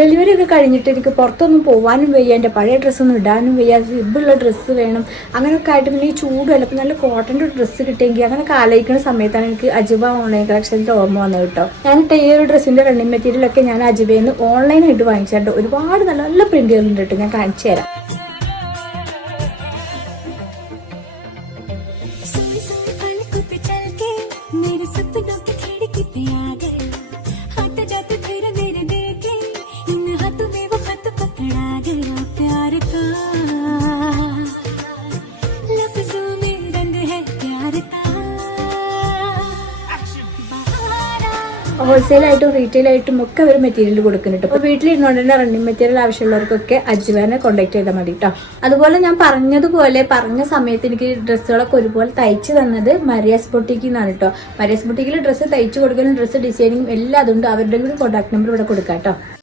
Delivery ഒക്കെ കഴിഞ്ഞിട്ട് എനിക്ക് പുറത്തൊന്നും പോകാനും വയ്യ, എൻ്റെ പഴയ ഡ്രസ്സൊന്നും ഇടാനും വയ്യ, സിബുള്ള ഡ്രസ്സ് വേണം, അങ്ങനെയൊക്കെ ആയിട്ട് പിന്നെ ഈ ചൂടുമല്ല, അപ്പം നല്ല കോട്ടൻ്റെ ഡ്രസ്സ് കിട്ടിയെങ്കിൽ അങ്ങനെയൊക്കെ ആലോചിക്കുന്ന സമയത്താണ് എനിക്ക് അജിബ ഓൺലൈൻ കളക്ഷനിൽ ഓർമ്മ വന്നത് കേട്ടോ. ഞാനിട്ട് ഈ ഒരു ഡ്രസ്സിൻ്റെ റണ്ണിങ് മെറ്റീരിയലൊക്കെ ഞാൻ അജിബയിൽ നിന്ന് ഓൺലൈനായിട്ട് വാങ്ങിച്ചിട്ടുണ്ട്. ഒരുപാട് നല്ല നല്ല പ്രിന്റുകളുണ്ട് കേട്ടോ, ഞാൻ കാണിച്ചു തരാം. ഹോൾസെയിലായിട്ടും റീറ്റെയിലായിട്ടും ഒക്കെ അവർ മെറ്റീരിയൽ കൊടുക്കുന്നുണ്ട്. അപ്പോൾ വീട്ടിലിരുന്നുകൊണ്ട് തന്നെ റണ്ണിങ് മെറ്റീരിയൽ ആവശ്യമുള്ളവർക്കൊക്കെ അജ്വാനെ കോൺടാക്ട് ചെയ്താൽ മതി കേട്ടോ. അതുപോലെ ഞാൻ പറഞ്ഞതുപോലെ പറഞ്ഞ സമയത്ത് എനിക്ക് ഡ്രസ്സുകളൊക്കെ ഒരുപോലെ തയ്ച്ച് തന്നത് മരിയാസ് ബൊട്ടിക്കിൽ നിന്നാണ് കേട്ടോ. മരിയാസ് ബൊട്ടിക്കിൽ ഡ്രസ്സ് തയ്ച്ച് കൊടുക്കലും ഡ്രസ്സ് ഡിസൈനിങ്ങും എല്ലാം അതുണ്ട്. അവരുടെ കൂടി കോൺടാക്ട് നമ്പർ ഇവിടെ കൊടുക്കാം കേട്ടോ.